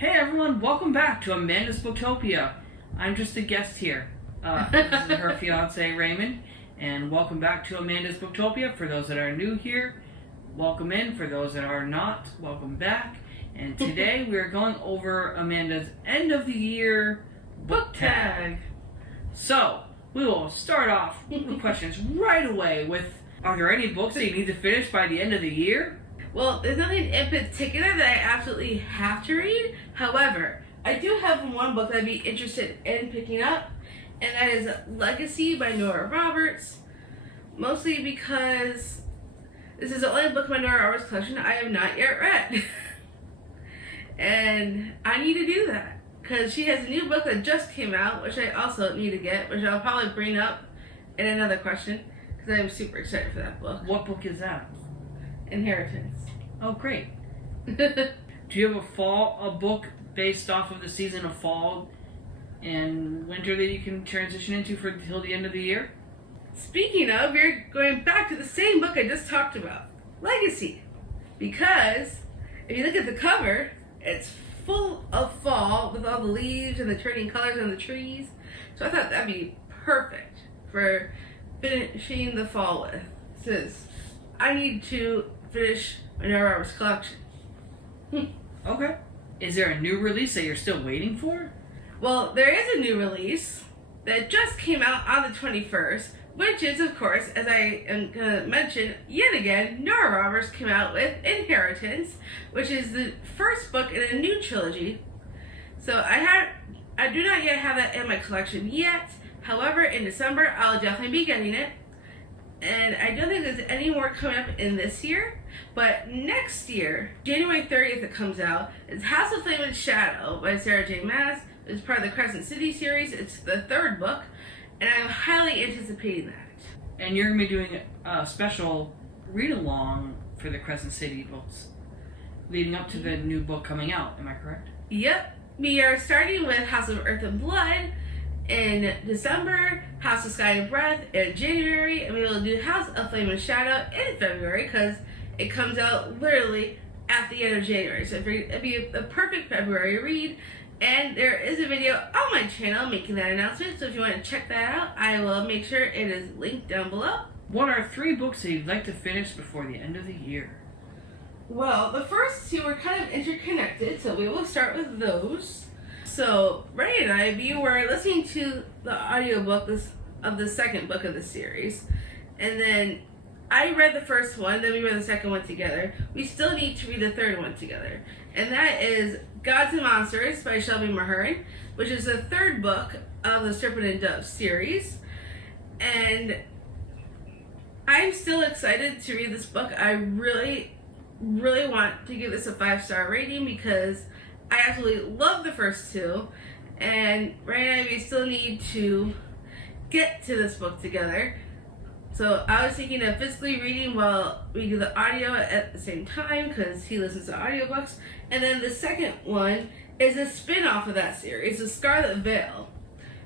Hey everyone, welcome back to Amanda's Booktopia. I'm just a guest here. This is her fiance Raymond, and welcome back to Amanda's Booktopia. For those that are new here, welcome in. For those that are not, welcome back. And today we are going over Amanda's end of the year book tag. So, we will start off with questions right away with, are there any books that you need to finish by the end of the year? Well, there's nothing in particular that I absolutely have to read. However, I do have one book that I'd be interested in picking up, and that is Legacy by Nora Roberts. Mostly because this is the only book in my Nora Roberts collection I have not yet read. And I need to do that, because she has a new book that just came out, which I also need to get, which I'll probably bring up in another question, because I'm super excited for that book. What book is that? Inheritance. Oh, great. Do you have a book based off of the season of fall and winter that you can transition into for till the end of the year? Speaking of, we're going back to the same book I just talked about, Legacy. Because if you look at the cover, it's full of fall with all the leaves and the turning colors on the trees. So I thought that'd be perfect for finishing the fall with, since I need to finish my Nora Roberts collection. Okay. Is there a new release that you're still waiting for? Well, there is a new release that just came out on the 21st, which is, of course, as I am going to mention yet again, Nora Roberts came out with Inheritance, which is the first book in a new trilogy. So I do not yet have that in my collection yet. However, in December, I'll definitely be getting it. And I don't think there's any more coming up in this year. But next year, January 30th, it comes out. It's House of Flame and Shadow by Sarah J. Maas. It's part of the Crescent City series. It's the third book. And I'm highly anticipating that. And you're going to be doing a special read-along for the Crescent City books leading up to the new book coming out. Am I correct? Yep. We are starting with House of Earth and Blood in December, House of Sky and Breath in January, and we will do House of Flame and Shadow in February, because it comes out literally at the end of January. So it'd be a perfect February read. And there is a video on my channel making that announcement, so if you want to check that out, I will make sure it is linked down below. What are 3 books that you'd like to finish before the end of the year? Well, the first 2 are kind of interconnected, so we will start with those. So, Ray and I, we were listening to the audiobook of the second book of the series, and then I read the first one, then we read the second one together. We still need to read the third one together, and that is Gods and Monsters by Shelby Mahurin, which is the third book of the Serpent and Dove series. And I'm still excited to read this book. I really, really want to give this a 5-star rating, because I absolutely love the first 2, and Ray and I, we still need to get to this book together. So I was thinking of physically reading while we do the audio at the same time, because he listens to audiobooks. And then the second one is a spin-off of that series, The Scarlet Veil,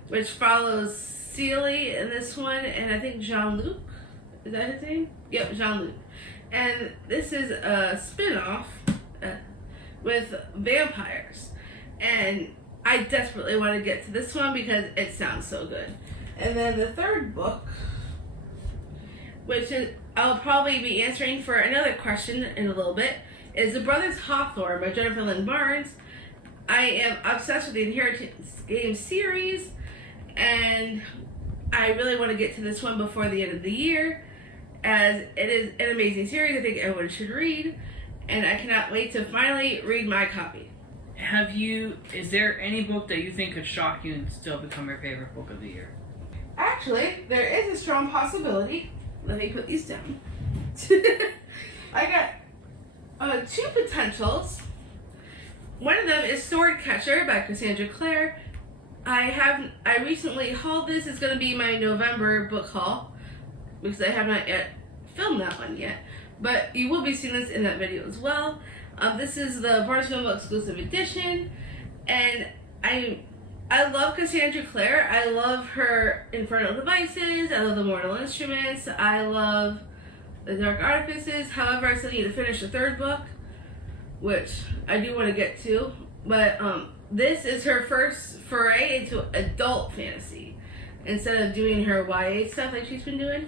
which follows Celie in this one, and I think Jean-Luc, is that his name? Yep, Jean-Luc. And this is a spin-off with vampires. And I desperately want to get to this one because it sounds so good. And then the third book, which I'll probably be answering for another question in a little bit, is The Brothers Hawthorne by Jennifer Lynn Barnes. I am obsessed with the Inheritance game series, and I really want to get to this one before the end of the year, as it is an amazing series I think everyone should read, and I cannot wait to finally read my copy. Is there any book that you think could shock you and still become your favorite book of the year? Actually, there is a strong possibility. Let me put these down. I got 2 potentials. One of them is Sword Catcher by Cassandra Clare. I recently hauled this. It's going to be my November book haul, because I have not yet filmed that one yet. But you will be seeing this in that video as well. This is the Barnes & Noble exclusive edition, and I love Cassandra Clare. I love her Infernal Devices. I love the Mortal Instruments. I love the Dark Artifices. However, I still need to finish the third book, which I do want to get to. But this is her first foray into adult fantasy instead of doing her YA stuff like she's been doing.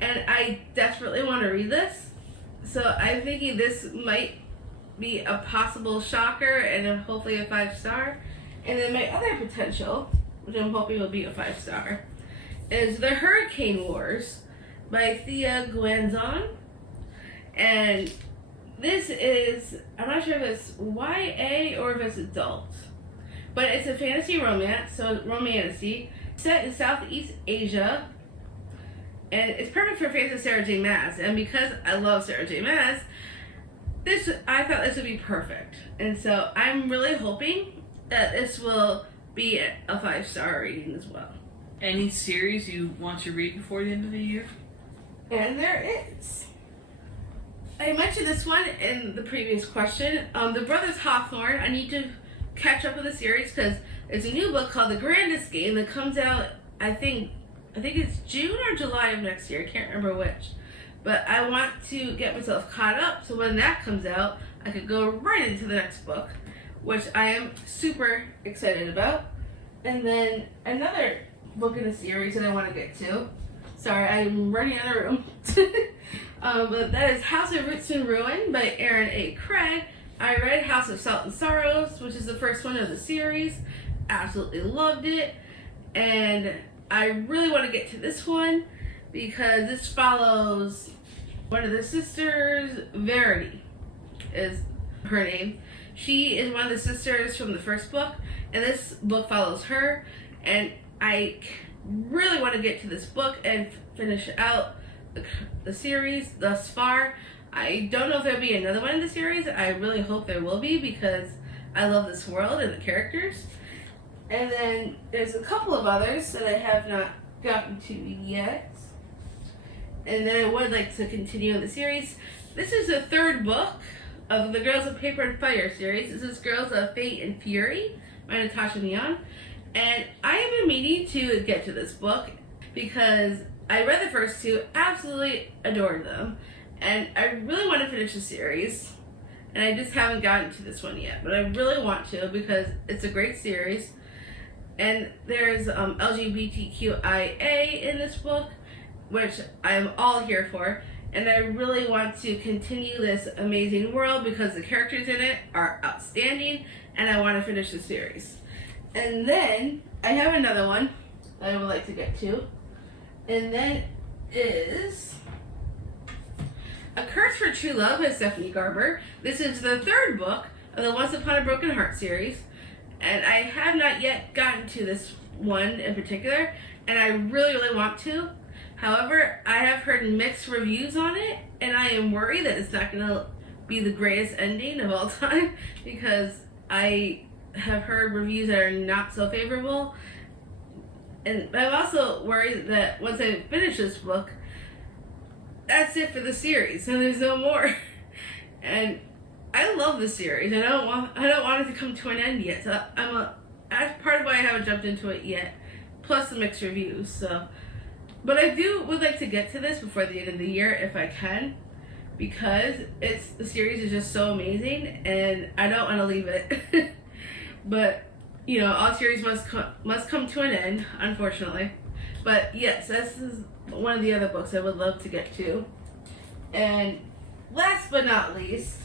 And I desperately want to read this. So I'm thinking this might be a possible shocker and hopefully a 5-star. And then my other potential, which I'm hoping will be a 5-star, is The Hurricane Wars by Thea Guanzon. And this is, I'm not sure if it's YA or if it's adult, but it's a fantasy romance, so romantasy, set in Southeast Asia, and it's perfect for fans of Sarah J. Maas. And because I love Sarah J. Maas, I thought this would be perfect. And so I'm really hoping that this will be a 5-star rating as well. Any series you want to read before the end of the year? And there is. I mentioned this one in the previous question. The Brothers Hawthorne. I need to catch up with the series because there's a new book called The Grandest Game that comes out, I think it's June or July of next year. I can't remember which. But I want to get myself caught up so when that comes out, I could go right into the next book, which I am super excited about. And then another book in the series that I want to get to. Sorry, I'm running out of room. But that is House of Roots and Ruin by Aaron A. Craig. I read House of Salt and Sorrows, which is the first one of the series. Absolutely loved it. And I really want to get to this one because this follows one of the sisters. Verity is her name. She is one of the sisters from the first book, and this book follows her. And I really want to get to this book and finish out the series thus far. I don't know if there'll be another one in the series. I really hope there will be because I love this world and the characters. And then there's a couple of others that I have not gotten to yet. And then I would like to continue the series. This is the third book of the Girls of Paper and Fire series. This is Girls of Fate and Fury by Natasha Neon. And I have been meaning to get to this book because I read the first two, absolutely adored them. And I really want to finish the series. And I just haven't gotten to this one yet. But I really want to because it's a great series. And there's LGBTQIA in this book, which I'm all here for. And I really want to continue this amazing world because the characters in it are outstanding. And I want to finish the series. And then I have another one that I would like to get to. And that is A Curse for True Love by Stephanie Garber. This is the third book of the Once Upon a Broken Heart series. And I have not yet gotten to this one in particular. And I really, really want to. However, I have heard mixed reviews on it. And I am worried that it's not going to be the greatest ending of all time. Because I have heard reviews that are not so favorable. And I'm also worried that once I finish this book, that's it for the series, and there's no more. And I love the series. I don't want it to come to an end yet. So that's part of why I haven't jumped into it yet. Plus the mixed reviews. So, but I would like to get to this before the end of the year if I can, because the series is just so amazing, and I don't want to leave it. But you know, all series must come to an end, unfortunately. But yes, this is one of the other books I would love to get to. And last but not least,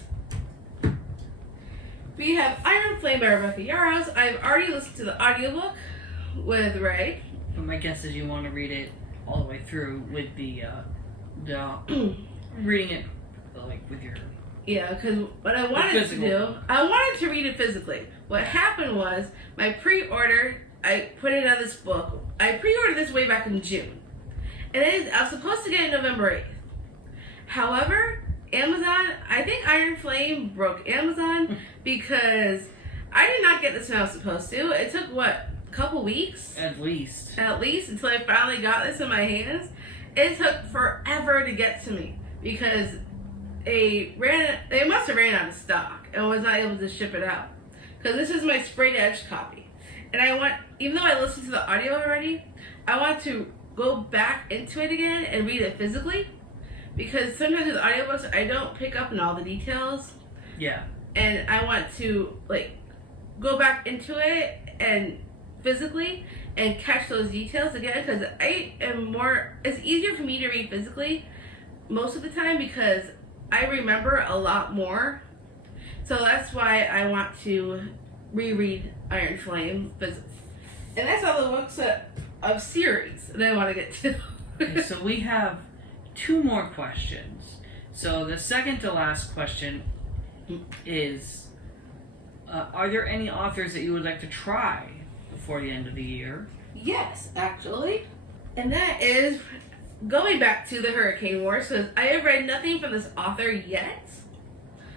we have Iron Flame by Rebecca Yarros. I've already listened to the audiobook with Ray. But my guess is you want to read it all the way through with the reading it like with your... Yeah, because what I wanted to do, I wanted to read it physically. What happened was, my pre-order, I put it on this book. I pre-ordered this way back in June. And I was supposed to get it November 8th. However, Amazon, I think Iron Flame broke Amazon because I did not get this when I was supposed to. It took, what, a couple weeks? At least, until I finally got this in my hands. It took forever to get to me because they must have ran out of stock and was not able to ship it out. Because this is my sprayed edge copy. And even though I listened to the audio already, I want to go back into it again and read it physically. Because sometimes with audiobooks, I don't pick up on all the details. Yeah. And I want to, go back into it and physically and catch those details again, because it's easier for me to read physically most of the time because I remember a lot more. So that's why I want to reread Iron Flame. And that's all the books of series that I want to get to. Okay, so we have 2 more questions. So the second to last question is, are there any authors that you would like to try before the end of the year? Yes, actually. And that is going back to the Hurricane Wars, because I have read nothing from this author yet.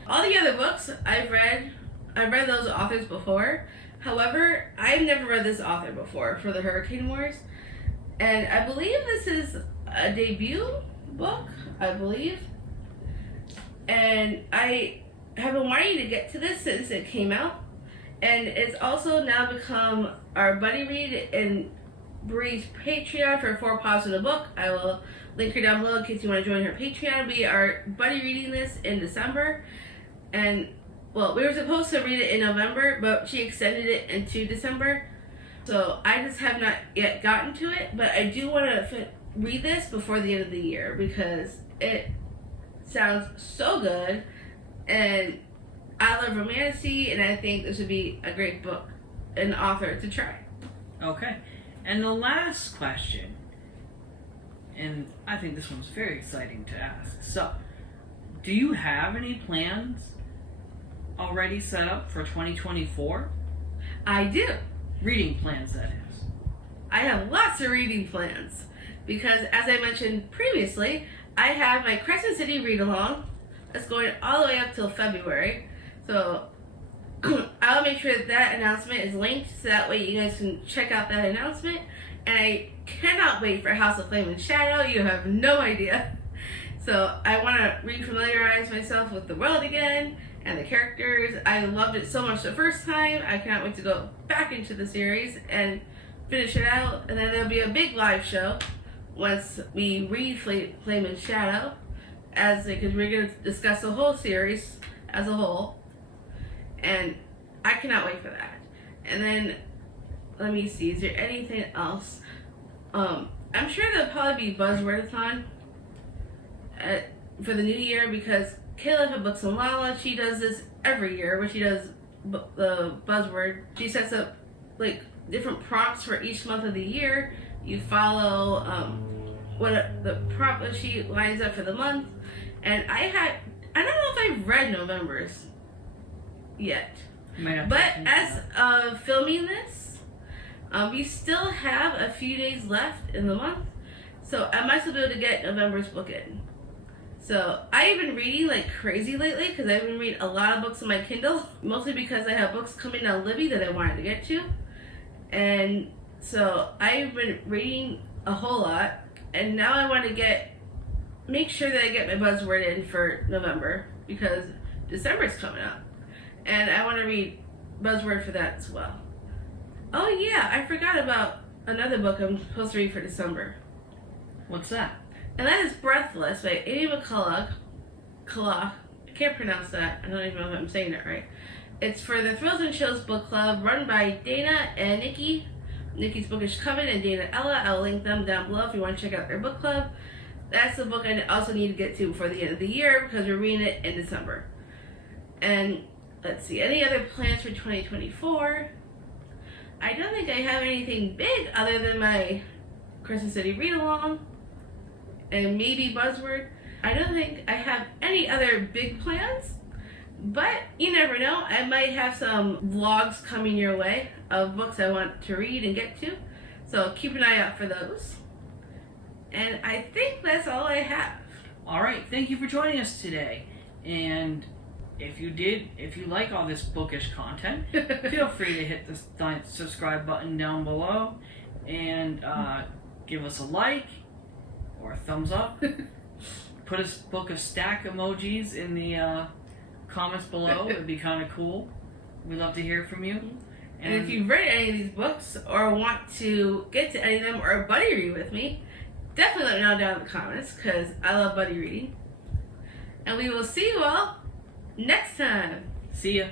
All the other books I've read those authors before. However, I've never read this author before for the Hurricane Wars. And I believe this is a debut book, I believe. And I have been wanting to get to this since it came out. And it's also now become our buddy read in Bree's Patreon for 4 Paws in the Book. I will link her down below in case you want to join her Patreon. We are buddy reading this in December. And, well, we were supposed to read it in November, but she extended it into December. So I just have not yet gotten to it, but I do want to read this before the end of the year because it sounds so good. And I love romantasy, and I think this would be a great book, an author to try. Okay. And the last question, and I think this one's very exciting to ask. So, do you have any plans already set up for 2024? I do. Reading plans, that is. I have lots of reading plans because, as I mentioned previously, I have my Crescent City read-along that's going all the way up till February. So I'll make sure that announcement is linked so that way you guys can check out that announcement. And I cannot wait for House of Flame and Shadow. You have no idea. So I want to refamiliarize myself with the world again and the characters. I loved it so much the first time. I cannot wait to go back into the series and finish it out. And then there'll be a big live show once we read Flame and Shadow, because we're going to discuss the whole series as a whole. And I cannot wait for that. And then, let me see, is there anything else? I'm sure there'll probably be Buzzwordathon for the new year because Kayla from Books and Lala, she does this every year when she does the buzzword. She sets up like different prompts for each month of the year. You follow what the prompt that she lines up for the month. And I don't know if I've read November's yet. But as of filming this, we still have a few days left in the month. So I might still be able to get November's book in. So I've been reading like crazy lately because I've been reading a lot of books on my Kindle. Mostly because I have books coming on Libby that I wanted to get to. And so I've been reading a whole lot. And now I want to make sure that I get my buzzword in for November because December's coming up. And I want to read buzzword for that as well. Oh yeah, I forgot about another book I'm supposed to read for December. What's that? And that is Breathless by Amy McCulloch. I can't pronounce that. I don't even know if I'm saying it right. It's for the Thrills and Chills book club run by Dana and Nikki. Nikki's Bookish Coven and Dana Ella. I'll link them down below if you want to check out their book club. That's the book I also need to get to before the end of the year because we're reading it in December. And let's see, any other plans for 2024? I don't think I have anything big other than my Crescent City read-along and maybe buzzword. I don't think I have any other big plans, but you never know. I might have some vlogs coming your way of books I want to read and get to. So keep an eye out for those. And I think that's all I have. All right, thank you for joining us today. And if you like all this bookish content, feel free to hit the subscribe button down below and give us a like or a thumbs up. Put a book of stack emojis in the comments below. It would be kind of cool. We'd love to hear from you. And if you've read any of these books or want to get to any of them or buddy read with me, definitely let me know down in the comments because I love buddy reading. And we will see you all next time. See ya.